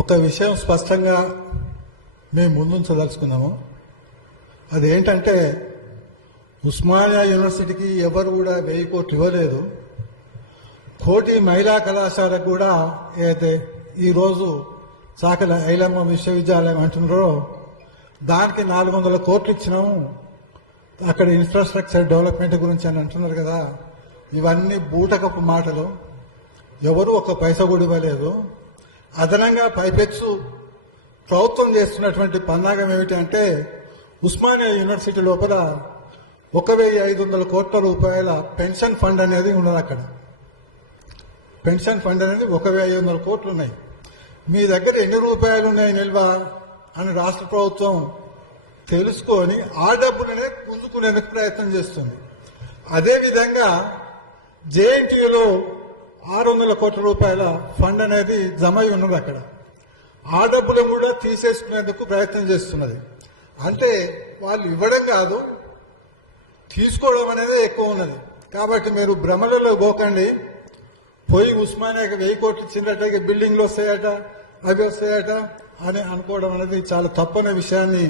ఒక విషయం స్పష్టంగా మేము ముందుంచదలుచుకున్నాము. అదేంటంటే ఉస్మానియా యూనివర్సిటీకి ఎవరు కూడా 1000 కోట్లు ఇవ్వలేదు. కోటి మహిళా కళాశాలకు కూడా ఏదైతే ఈరోజు సాకల ఐలమ్మ విశ్వవిద్యాలయం అంటున్నారో దానికి 400 కోట్లు ఇచ్చినాము. అక్కడ ఇన్ఫ్రాస్ట్రక్చర్ డెవలప్మెంట్ గురించి అని అంటున్నారు కదా, ఇవన్నీ బూటకపు మాటలు. ఎవరు ఒక్క పైసా కూడా ఇవ్వలేదు. అదనంగా పైపెచ్చు ప్రభుత్వం చేస్తున్నటువంటి పన్నాగం ఏమిటంటే ఉస్మానియా యూనివర్సిటీ లోపల 1500 కోట్ల రూపాయల పెన్షన్ ఫండ్ అనేది ఉన్నది. అక్కడ పెన్షన్ ఫండ్ అనేది 1500 కోట్లు ఉన్నాయి. మీ దగ్గర ఎన్ని రూపాయలు ఉన్నాయి నిల్వ అని రాష్ట్ర ప్రభుత్వం తెలుసుకొని ఆ డబ్బులనే పుంజుకునేందుకు ప్రయత్నం చేస్తుంది. అదేవిధంగా జేఎన్టీయూలో 600 కోట్ల రూపాయల ఫండ్ అనేది జమ అయి ఉన్నది. అక్కడ ఆ డబ్బులను కూడా తీసేసుకునేందుకు ప్రయత్నం చేస్తున్నది. అంటే వాళ్ళు ఇవ్వడం కాదు, తీసుకోవడం అనేది ఎక్కువ ఉన్నది. కాబట్టి మీరు భ్రమలలో పోకండి. పోయి ఉస్మానియాకి 1000 కోట్లు ఇచ్చినట్టు బిల్డింగ్లు వస్తాయట, అవి వస్తాయట అని అనుకోవడం అనేది చాలా తప్పనే విషయాన్ని